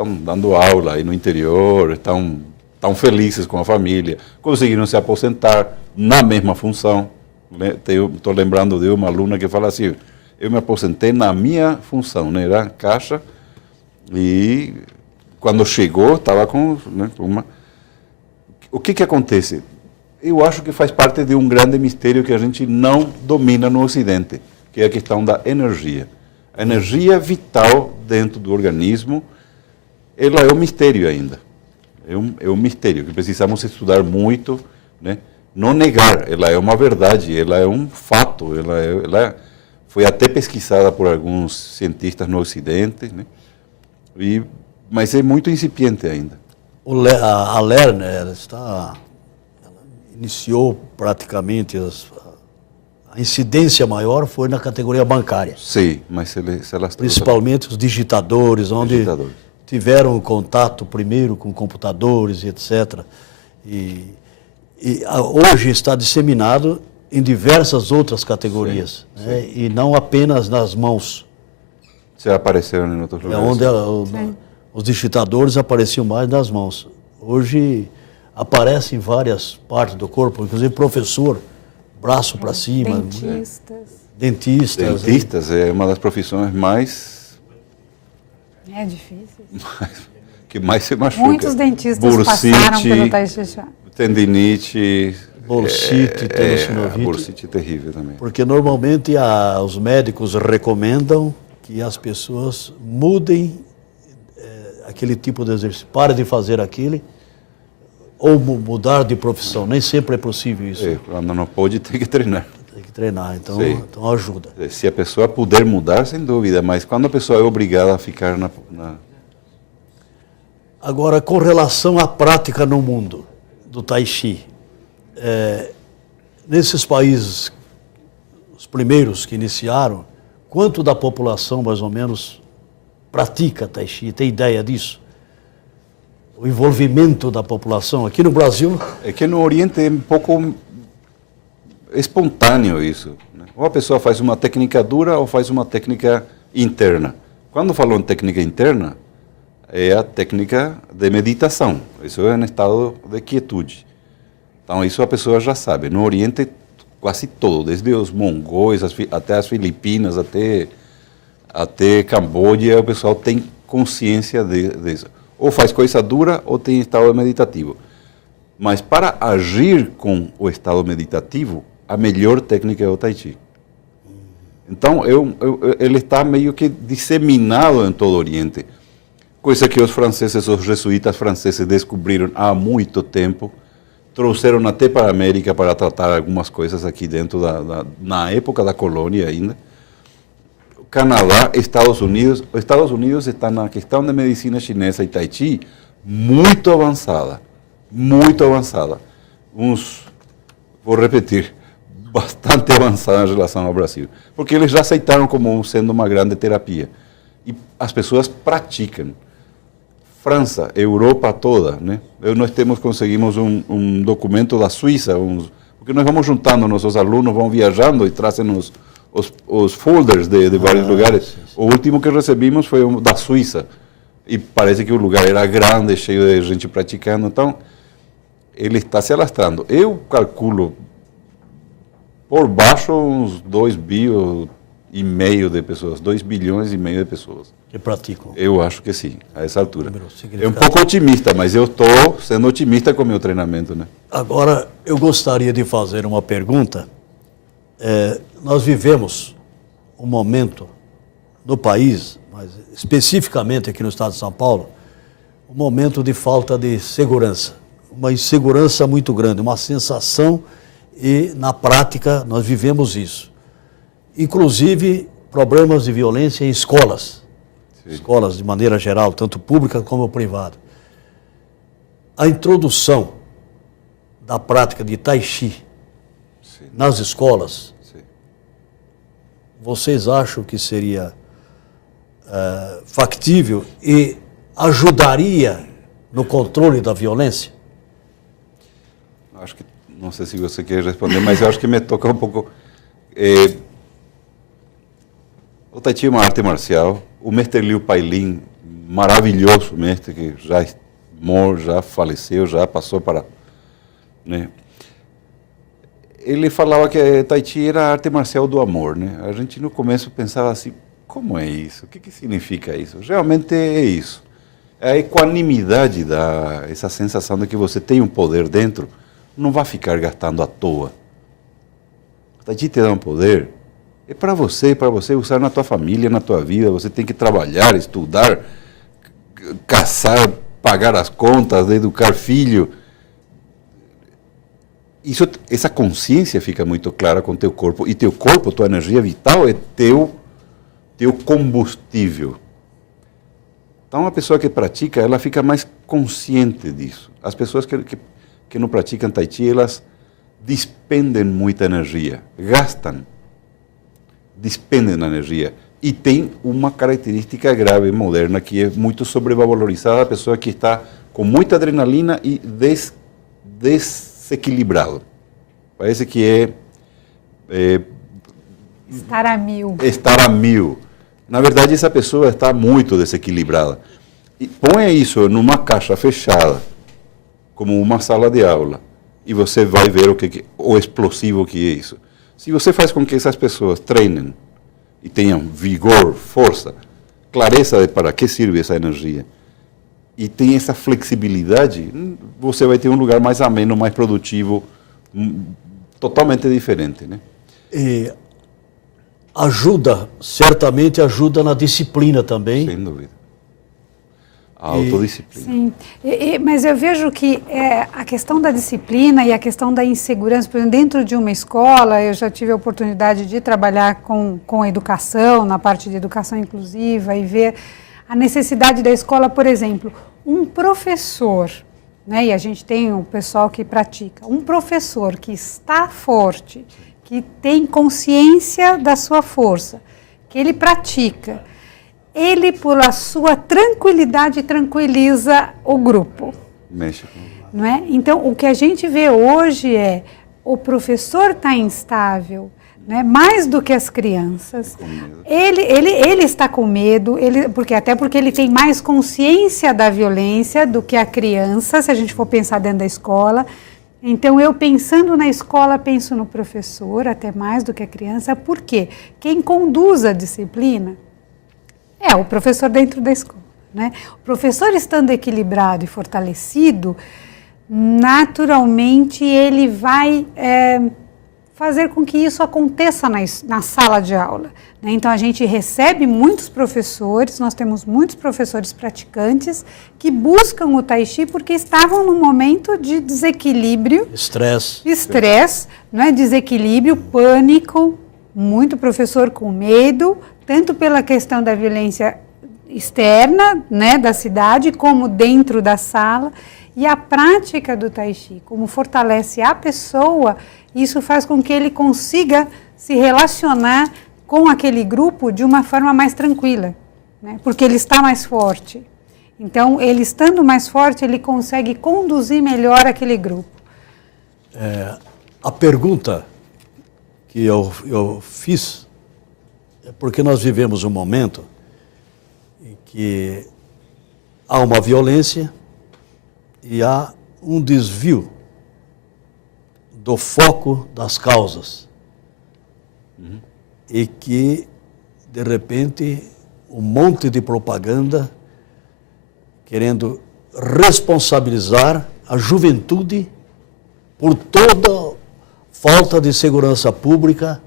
estão dando aula aí no interior, estão felizes com a família, conseguiram se aposentar na mesma função. Estou lembrando de uma aluna que fala assim, eu me aposentei na minha função, né? Era caixa, e quando chegou estava com, né, uma... O que acontece? Eu acho que faz parte de um grande mistério que a gente não domina no Ocidente, que é a questão da energia. A energia vital dentro do organismo, ela é um mistério ainda. É um mistério que precisamos estudar muito, né? Não negar, ela é uma verdade, ela é um fato, ela foi até pesquisada por alguns cientistas no Ocidente, né? Mas é muito incipiente ainda. A Lerner, ela iniciou praticamente a incidência maior foi na categoria bancária. Sim, mas se elas principalmente os digitadores, onde tiveram contato primeiro com computadores e etc. E hoje está disseminado em diversas outras categorias, sim, né? Sim. E não apenas nas mãos. Já apareceram em outros lugares. Onde os digitadores apareciam mais nas mãos. Hoje aparecem em várias partes do corpo, inclusive professor, braço para cima. Dentistas é uma das profissões mais... É difícil. Que mais se machuca. Muitos dentistas passaram pelo Tai Chi Chuan. Tendinite... Bursite, tenossinovite. Bursite é terrível também. Porque normalmente os médicos recomendam que as pessoas mudem aquele tipo de exercício, parem de fazer aquilo, ou mudar de profissão. Nem sempre é possível isso. Quando não pode, tem que treinar. Tem que treinar, então ajuda. Se a pessoa puder mudar, sem dúvida, mas quando a pessoa é obrigada a ficar na... Agora, com relação à prática no mundo do Tai Chi, nesses países, os primeiros que iniciaram, quanto da população, mais ou menos, pratica Tai Chi? Tem ideia disso? O envolvimento da população aqui no Brasil? É que no Oriente é um pouco espontâneo isso, né? Ou a pessoa faz uma técnica dura ou faz uma técnica interna. Quando falo em técnica interna, é a técnica de meditação. Isso é um estado de quietude. Então isso a pessoa já sabe. No Oriente, quase todo, desde os mongóis até as Filipinas, até Camboja, o pessoal tem consciência disso. Ou faz coisa dura ou tem estado meditativo. Mas para agir com o estado meditativo, a melhor técnica é o Tai Chi. Então, ele está meio que disseminado em todo o Oriente. Coisa que os franceses, os jesuítas franceses descobriram há muito tempo, trouxeram até para a América para tratar algumas coisas aqui dentro, na época da colônia ainda. Canadá, Estados Unidos. Os Estados Unidos está na questão da medicina chinesa e Tai Chi muito avançada. Muito avançada. Vou repetir, bastante avançada em relação ao Brasil. Porque eles já aceitaram como sendo uma grande terapia. E as pessoas praticam. França, Europa toda, né? Nós conseguimos um documento da Suíça, porque nós vamos juntando, nossos alunos vão viajando e trazem os folders de vários lugares. Sim. O último que recebimos foi da Suíça. E parece que o lugar era grande, cheio de gente praticando. Então, ele está se alastrando. Eu calculo por baixo uns 2,5 bilhões de pessoas, 2,5 bilhões de pessoas. Que praticam. Eu acho que sim, a essa altura. É um pouco otimista, mas eu estou sendo otimista com o meu treinamento, né? Agora, eu gostaria de fazer uma pergunta. Nós vivemos um momento no país, mas especificamente aqui no estado de São Paulo, um momento de falta de segurança. Uma insegurança muito grande, uma sensação, e na prática nós vivemos isso. Inclusive problemas de violência em escolas. Sim. Escolas de maneira geral, tanto pública como privada. A introdução da prática de Tai Chi nas escolas, vocês acham que seria factível e ajudaria no controle da violência? Acho que, não sei se você quer responder, mas eu acho que me toca um pouco. O Tai Chi é uma arte marcial. O mestre Liu Pailin, maravilhoso mestre que já faleceu, já passou para... Né? Ele falava que Tai Chi era a arte marcial do amor, né? A gente no começo pensava assim, como é isso? O que significa isso? Realmente é isso. A equanimidade essa sensação de que você tem um poder dentro, não vai ficar gastando à toa. O Tai Chi te dá um poder, é para você usar na tua família, na tua vida. Você tem que trabalhar, estudar, caçar, pagar as contas, educar filho. Essa consciência fica muito clara com teu corpo. E teu corpo, tua energia vital, é teu combustível. Então, uma pessoa que pratica, ela fica mais consciente disso. As pessoas que não praticam Tai Chi, elas despendem muita energia, gastam, despendem energia. E tem uma característica grave, moderna, que é muito sobrevalorizada, a pessoa que está com muita adrenalina e desequilibrado. Parece que estar a mil. Estar a mil. Na verdade, essa pessoa está muito desequilibrada. E põe isso numa caixa fechada, como uma sala de aula, e você vai ver o explosivo que é isso. Se você faz com que essas pessoas treinem e tenham vigor, força, clareza de para que serve essa energia, e tem essa flexibilidade, você vai ter um lugar mais ameno, mais produtivo, totalmente diferente, né? E certamente ajuda na disciplina também. Sem dúvida. A autodisciplina. Sim, mas eu vejo que a questão da disciplina e a questão da insegurança, por exemplo, dentro de uma escola, eu já tive a oportunidade de trabalhar com a educação, na parte de educação inclusiva, e ver a necessidade da escola, por exemplo, um professor, né, e a gente tem o pessoal que pratica, um professor que está forte, que tem consciência da sua força, que ele pratica, ele, por a sua tranquilidade, tranquiliza o grupo. Mexe com... Não é? Então, o que a gente vê hoje é o professor está instável, né? Mais do que as crianças. Ele está com medo, até porque ele tem mais consciência da violência do que a criança, se a gente for pensar dentro da escola. Então, eu pensando na escola, penso no professor, até mais do que a criança. Por quê? Quem conduz a disciplina é o professor dentro da escola, né? O professor estando equilibrado e fortalecido, naturalmente ele vai fazer com que isso aconteça na sala de aula, né? Então a gente recebe muitos professores, nós temos muitos professores praticantes que buscam o Tai Chi porque estavam num momento de desequilíbrio, estresse, né? Desequilíbrio, pânico, muito professor com medo, tanto pela questão da violência externa, né, da cidade, como dentro da sala. E a prática do Tai Chi, como fortalece a pessoa, isso faz com que ele consiga se relacionar com aquele grupo de uma forma mais tranquila, né, porque ele está mais forte. Então, ele estando mais forte, ele consegue conduzir melhor aquele grupo. A pergunta que eu fiz é porque nós vivemos um momento em que há uma violência e há um desvio do foco das causas. E que, de repente, um monte de propaganda querendo responsabilizar a juventude por toda falta de segurança pública,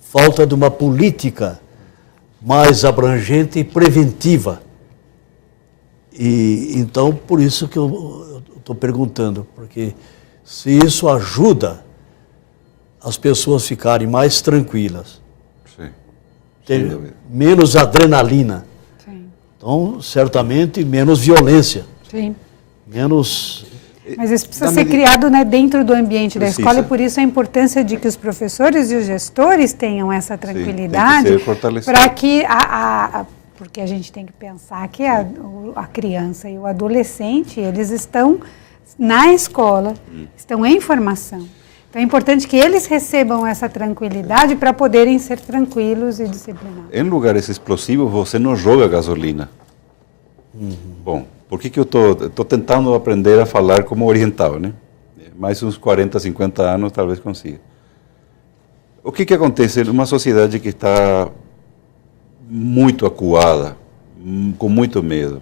falta de uma política mais abrangente e preventiva. E então, por isso que eu estou perguntando, porque se isso ajuda as pessoas ficarem mais tranquilas, sim, ter menos adrenalina, Sim. Então, certamente, menos violência, Sim. menos... Mas isso precisa ser criado, né, dentro do ambiente da escola, e por isso a importância de que os professores e os gestores tenham essa tranquilidade, para que porque a gente tem que pensar que a criança e o adolescente, eles estão na escola, estão em formação. Então é importante que eles recebam essa tranquilidade para poderem ser tranquilos e disciplinados. Em lugares explosivos, você não joga gasolina. Bom, por que eu estou tentando aprender a falar como oriental, né? Mais uns 40, 50 anos talvez consiga. O que acontece numa sociedade que está muito acuada, com muito medo?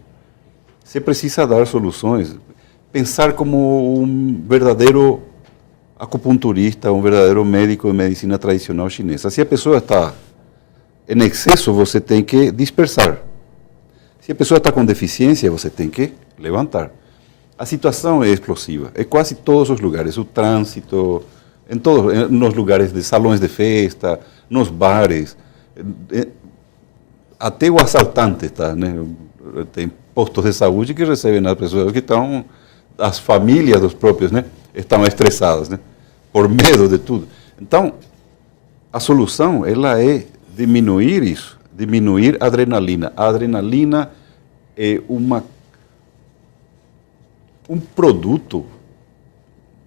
Você precisa dar soluções, pensar como um verdadeiro acupunturista, um verdadeiro médico de medicina tradicional chinesa. Se a pessoa está em excesso, você tem que dispersar. Se a pessoa está com deficiência, você tem que levantar. A situação é explosiva, em quase todos os lugares, o trânsito, nos lugares de salões de festa, nos bares, até o assaltante está, né? Tem postos de saúde que recebem as pessoas que estão, as famílias dos próprios, né? Estão estressadas, né? Por medo de tudo. Então, a solução ela é diminuir isso, diminuir a adrenalina. A adrenalina é um produto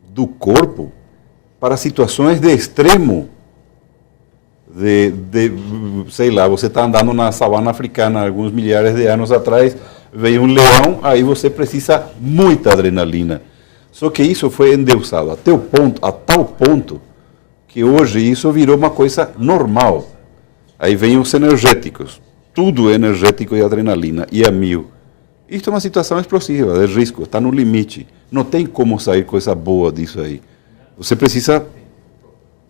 do corpo para situações de extremo. Sei lá, você está andando na savana africana alguns milhares de anos atrás, veio um leão, aí você precisa muita adrenalina. Só que isso foi endeusado a tal ponto que hoje isso virou uma coisa normal. Aí vem os energéticos, tudo é energético e adrenalina, e a mil. Isto é uma situação explosiva, de risco, está no limite. Não tem como sair coisa boa disso aí. Você precisa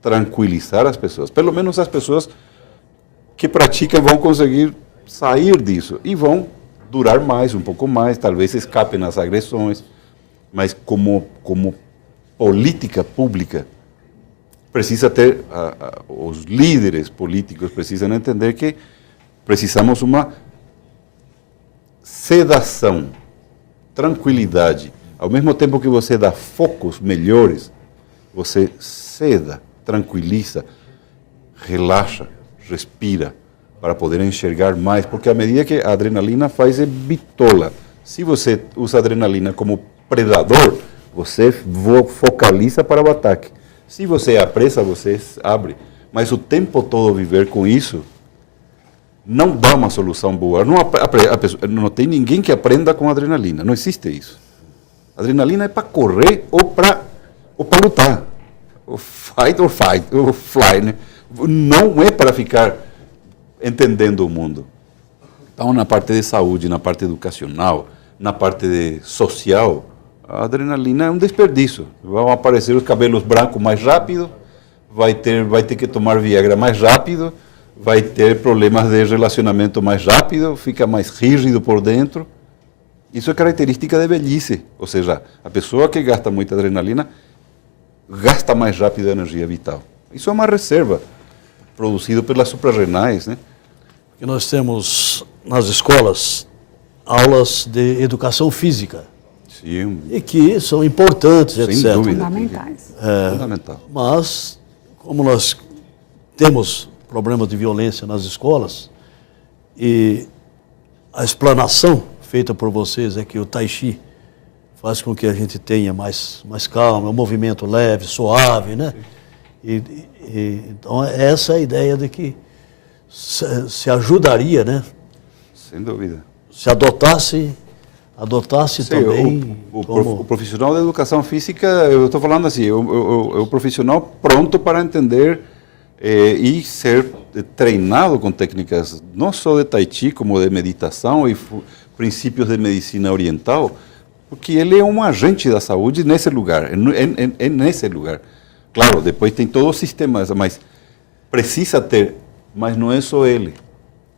tranquilizar as pessoas. Pelo menos as pessoas que praticam vão conseguir sair disso e vão durar mais, um pouco mais, talvez escapem as agressões. Mas como política pública, precisa ter, os líderes políticos precisam entender que precisamos uma sedação, tranquilidade. Ao mesmo tempo que você dá focos melhores, você seda, tranquiliza, relaxa, respira, para poder enxergar mais, porque à medida que a adrenalina faz é bitola. Se você usa adrenalina como predador, você focaliza para o ataque. Se você apressa, você abre. Mas o tempo todo viver com isso não dá uma solução boa. Não tem ninguém que aprenda com adrenalina. Não existe isso. Adrenalina é para correr ou para lutar. O fight or fly. Né? Não é para ficar entendendo o mundo. Então, na parte de saúde, na parte educacional, na parte social, a adrenalina é um desperdício. Vão aparecer os cabelos brancos mais rápido, vai ter que tomar Viagra mais rápido, vai ter problemas de relacionamento mais rápido, fica mais rígido por dentro. Isso é característica de velhice. Ou seja, a pessoa que gasta muita adrenalina gasta mais rápido a energia vital. Isso é uma reserva produzida pelas suprarrenais, né? Que nós temos nas escolas aulas de educação física. Sim. E que são importantes, Sem etc. dúvida. Fundamentais. Fundamental. Mas, como nós temos problemas de violência nas escolas, e a explanação feita por vocês é que o Tai Chi faz com que a gente tenha mais calma, um movimento leve, suave, né? Então, essa é a ideia de que se ajudaria, né? Sem dúvida. Se adotasse Sim, também... o profissional da educação física, eu estou falando assim, o profissional pronto para entender e ser treinado com técnicas não só de Tai Chi, como de meditação e princípios de medicina oriental, porque ele é um agente da saúde nesse lugar, é nesse lugar. Claro, depois tem todo o sistema, mas precisa ter, mas não é só ele.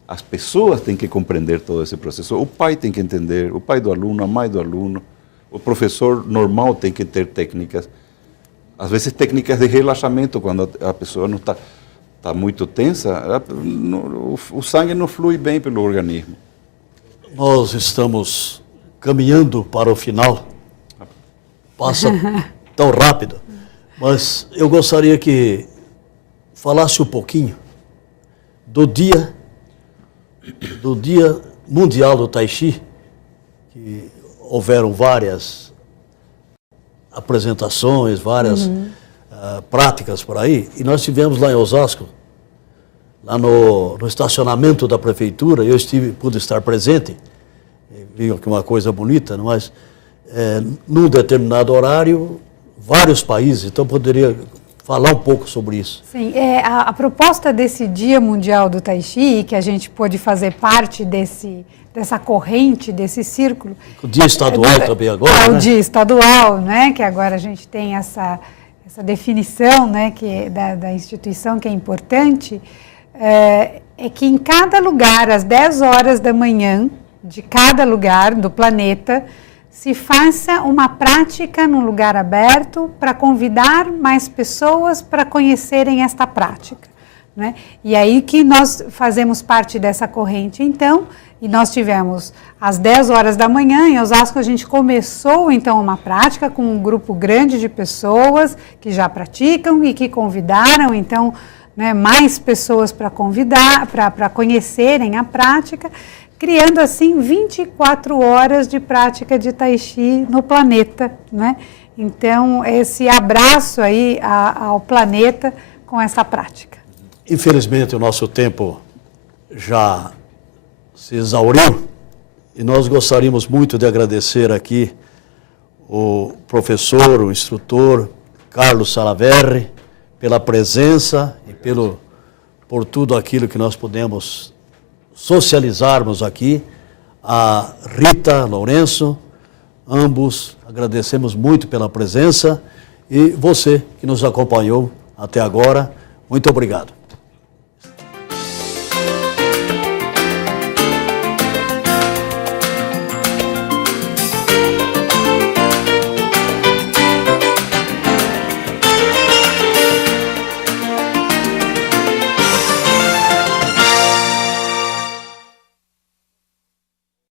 As pessoas têm que compreender todo esse processo. O pai tem que entender, o pai do aluno, a mãe do aluno, o professor normal tem que ter técnicas. Às vezes técnicas de relaxamento, quando a pessoa não está muito tensa, o sangue não flui bem pelo organismo. Nós estamos caminhando para o final. Passa tão rápido. Mas eu gostaria que falasse um pouquinho do Dia Mundial do Tai Chi, que houveram várias apresentações, várias práticas por aí, e nós tivemos lá em Osasco, lá no estacionamento da prefeitura, pude estar presente, viu que uma coisa bonita, mas num determinado horário, vários países, então poderia falar um pouco sobre isso. Sim, a proposta desse Dia Mundial do Tai Chi, que a gente pôde fazer parte dessa corrente, desse círculo. O Dia Estadual também agora, né? O Dia Estadual, né? Que agora a gente tem essa definição, né? Que da instituição, que é importante, é que em cada lugar, às 10 horas da manhã, de cada lugar do planeta, se faça uma prática num lugar aberto para convidar mais pessoas para conhecerem esta prática, né? E aí que nós fazemos parte dessa corrente, então, e nós tivemos às 10 horas da manhã, em Osasco a gente começou então uma prática com um grupo grande de pessoas que já praticam e que convidaram então, né, mais pessoas para convidar, para conhecerem a prática, criando assim 24 horas de prática de Tai Chi no planeta, né? Então, esse abraço aí ao planeta com essa prática. Infelizmente, o nosso tempo já se exauriu e nós gostaríamos muito de agradecer aqui o professor, o instrutor Carlos Salaverry pela presença e por tudo aquilo que nós pudemos socializarmos aqui, a Rita Lourenço, ambos agradecemos muito pela presença e você que nos acompanhou até agora, muito obrigado.